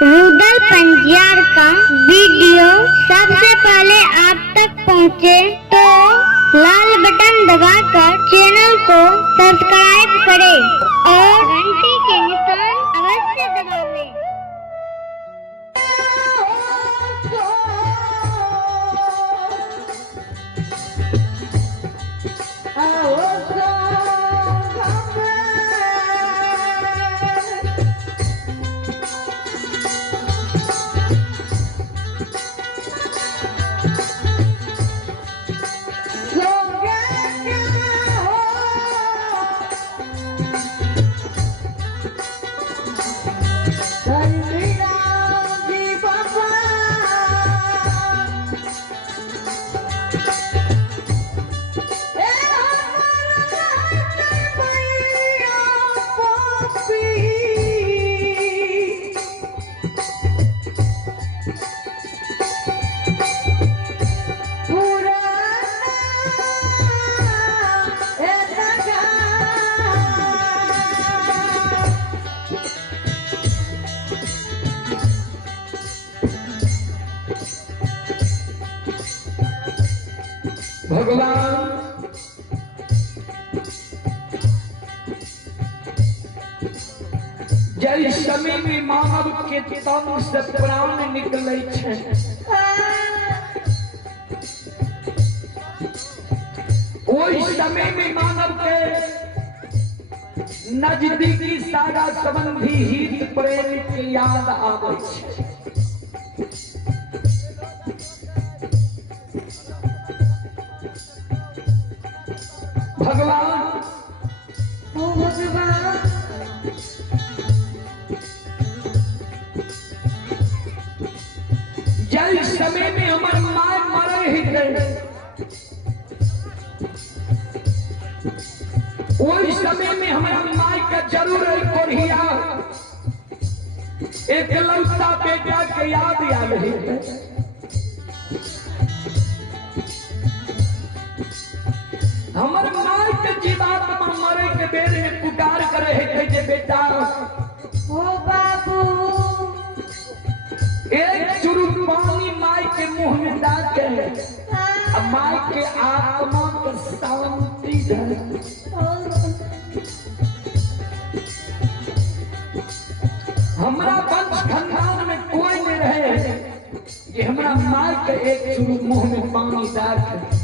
रुदल पंजियार का वीडियो सबसे पहले आप तक पहुंचे तो लाल बटन दबाकर चैनल को सब्सक्राइब करें और घंटी के निशान अवश्य दबावें। भगवान जय समय में मानव के तन से प्राण निकले छे, ओहि समय में मानव के नजदीकी सारा संबंधी हित प्रेम की याद आवे छे। भगवान ओ भगवान जल समय में हमारे माय मरे ही गए, उस समय में हमारे माय का जरूर कोरिया एक लौता बेटा के याद आ रही है। हमारे माय के जीवात्मा मरे के बेर में पुकार करे है कि बेटा ओ बाबू एक चुरुक पानी माय के मुंह में डाल के माय के आत्मा को शांति दे। हमारा वंश खानदान में कोई नहीं रहे कि हमारा माय के एक चुरुक मुंह में पानी डाल के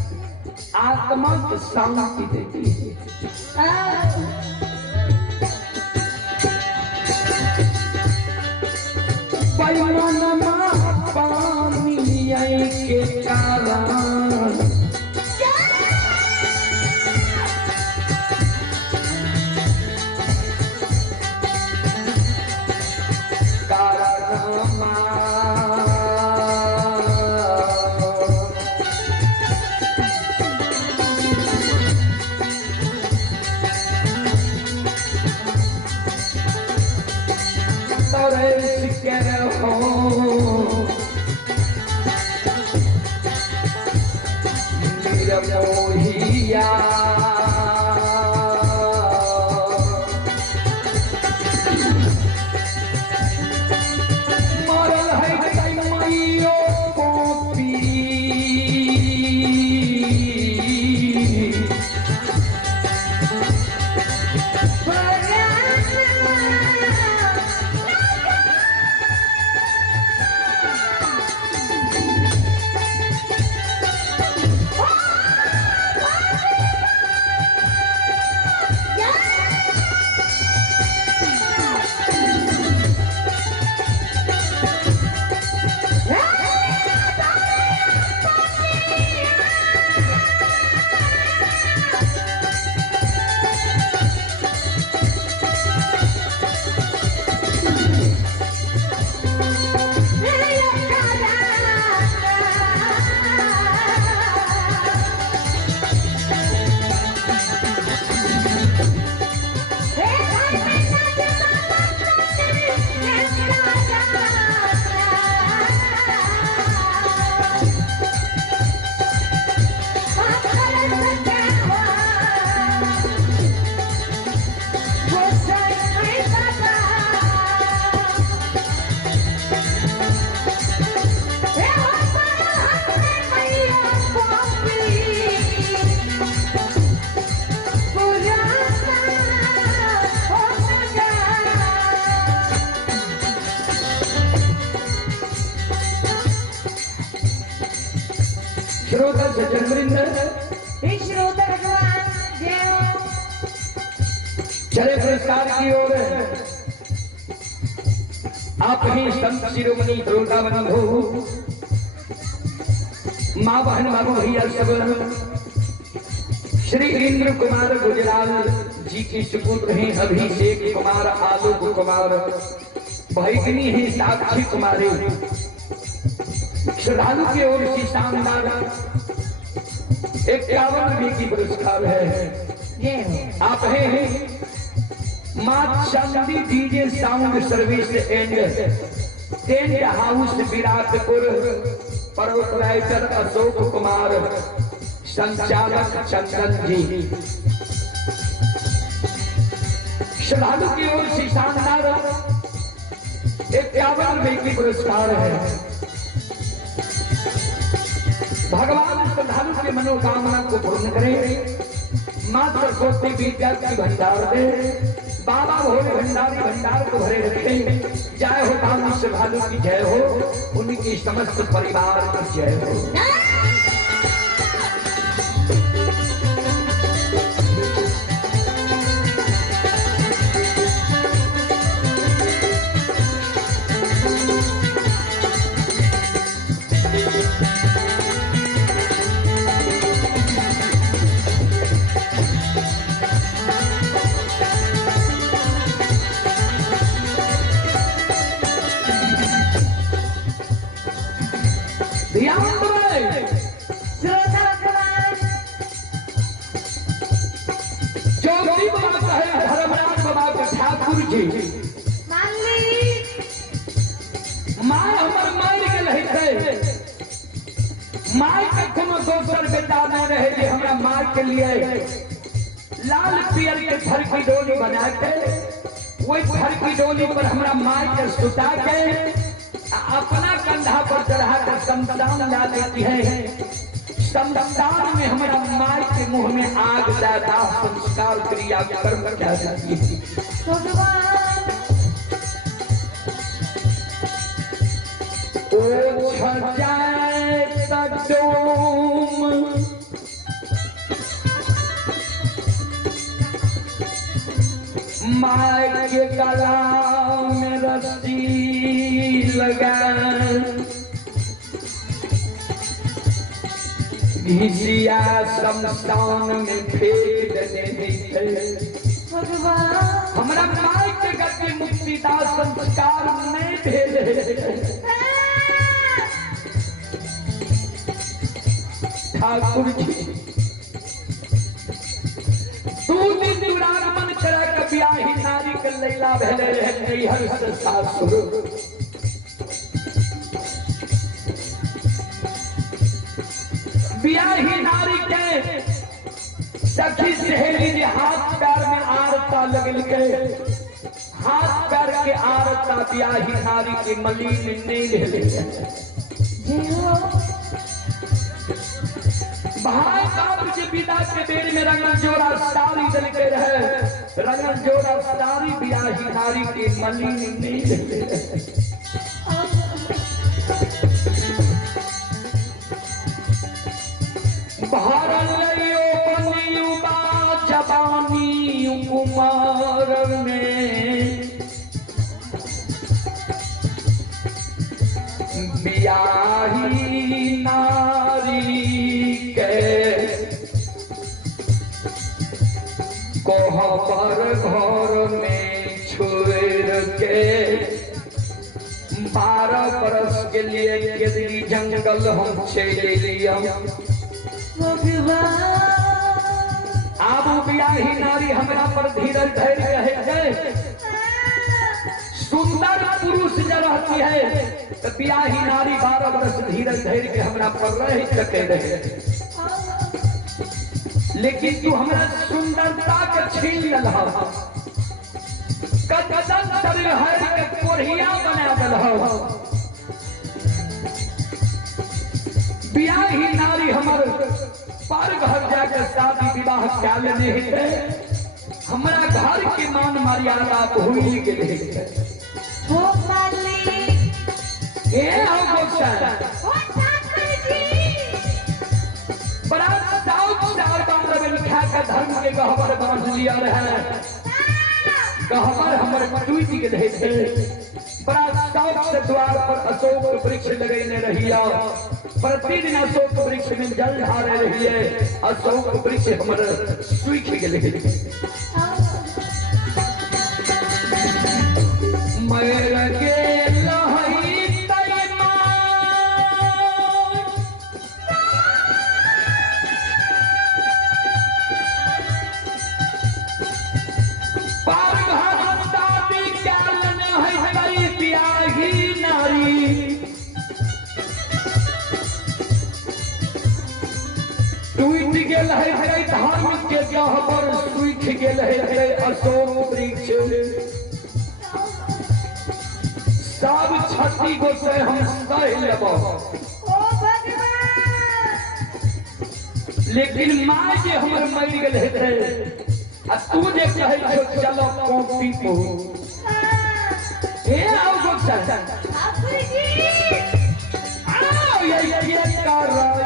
आत्मा को शांति देती है। पैमाना पानी के कारण श्रोता सज्जन वृंद, श्रोता भगवान जय हो। चले पुरस्कार की ओर। आप ही संत शिरोमणि वृंदावन हो, माँ बहन बाबू भैया सब, श्री इंद्र कुमार गुजराल जी की सुपुत्र हैं अभिषेक कुमार, आलोक कुमार, भैगनी है साक्षी कुमारी। श्रद्धालु की ओर से शानदार 51 रुपये की पुरस्कार है। आप हैं माँ चांदी DJ sound service and tent house Viratpur, proprietor Ashok Kumar, संचालक चंदन जी। श्रद्धालु की ओर से शानदार 51 रुपये की पुरस्कार है। भगवान श्रद्धालु के मनोकामना को पूर्ण करे, माँ सरस्वती विद्या की भंडार दे, बाबा भोले भंडारी भंडार को भरे रखे। जय हो बाबा श्रद्धालु की जय हो, उनकी समस्त परिवार की जय हो। माय हमर मार गेल है, माय के कोनो दोसर बेटा नहीं रहे जे हमरा मार के लिए लाल पियर के घर की डोली बना के, वही घर की डोली पर हमरा माय के सुता के अपना कंधा पर चढ़ा कर शमशान ला देती है। शमशान में हमारा माय के मुंह में आग ज्यादा संस्कार क्रिया कर्म क्या जाती है। ओ छजाए तडोम माय के गला में रस्सी लगा, घिसिया शमशान में फेंक देने थे। हमारा माय के घर के मुक्तिदास संस्कार नहीं भेजे। ठाकुर जी 2 दिन दुरागमन करा के ब्याही नारी के लैला भेले रहे नैहर से सासुर। ब्याही नारी के सखी सहेली जे हाथ पैर में आरता लगल के, हाथ पैर के आरता ब्याही नारी के मलिन नहीं ले। भाई बाप के पिता के बेर में रंगल जोड़ा सारी दल के रहे, रंगल जोड़ा सारी ब्याही नारी के मलिन नहीं ले। भारलियो बनियुबा जवानी उमर में, ब्याही नारी के कोहबर घर में छोड़ के 12 बरस के लिए केदरी जंगल हम चले लिया। अब ब्याही नारी हमरा पर धीरज धैर्य है। सुंदर पुरुष जो रहती है तो ब्याही नारी 12 वर्ष धीरज धैर्य के हमरा पर रह सके रहे, लेकिन तू हमरा सुंदरता के छीन लहा, कदम शरीर है के कोढ़िया बना दलहा। ब्याही नारी हमर पर घर जाकर शादी विवाह क्या लेने है, हमारा घर की मान मर्यादा भूल गए। के धर्म के गहवर बांध लिया रहे गहवर हमारे टूट गए थे बड़ा शौक से द्वार पर अशोक वृक्ष लगने रहिया प्रतिदिन अशोक वृक्ष में जल ढारे रहिए अशोक वृक्ष हमारे सूख गए मेरे के लहई तैमा पार घाटा भी कालन है कई प्याही नारी टूट गेल है कई धर्म के गहवर सूख गेल है अशोक वृक्ष सब छठी को से हम सह लेब लेकिन माँ जे हमर मर गए थे आ तू जे कहे छो चलो कॉपी को ए आओ गोचा आओ ये कर ये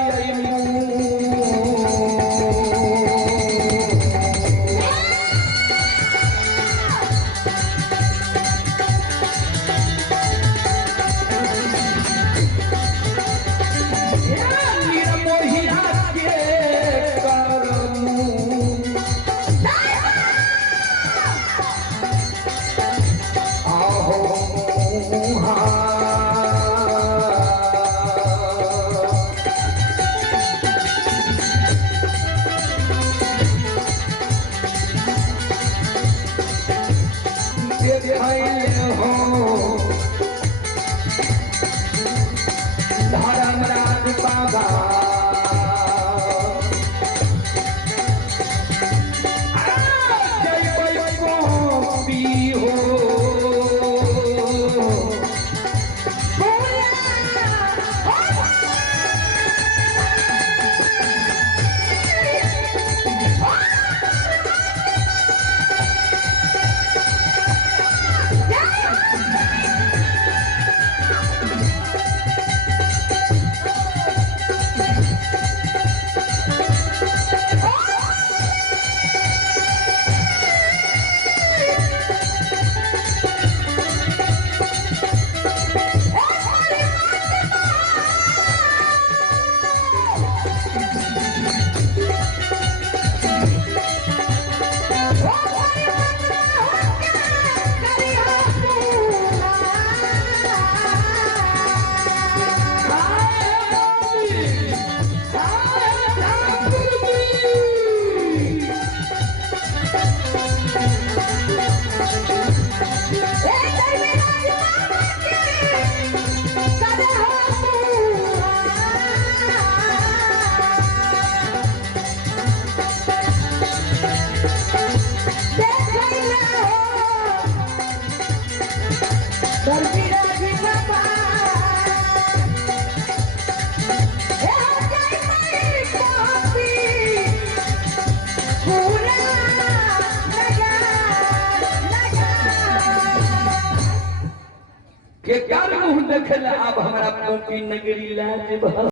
धर्मराज बाबा जय गोपी हो के कर मुंह देखे अब हमारा कॉपी नगरी लाज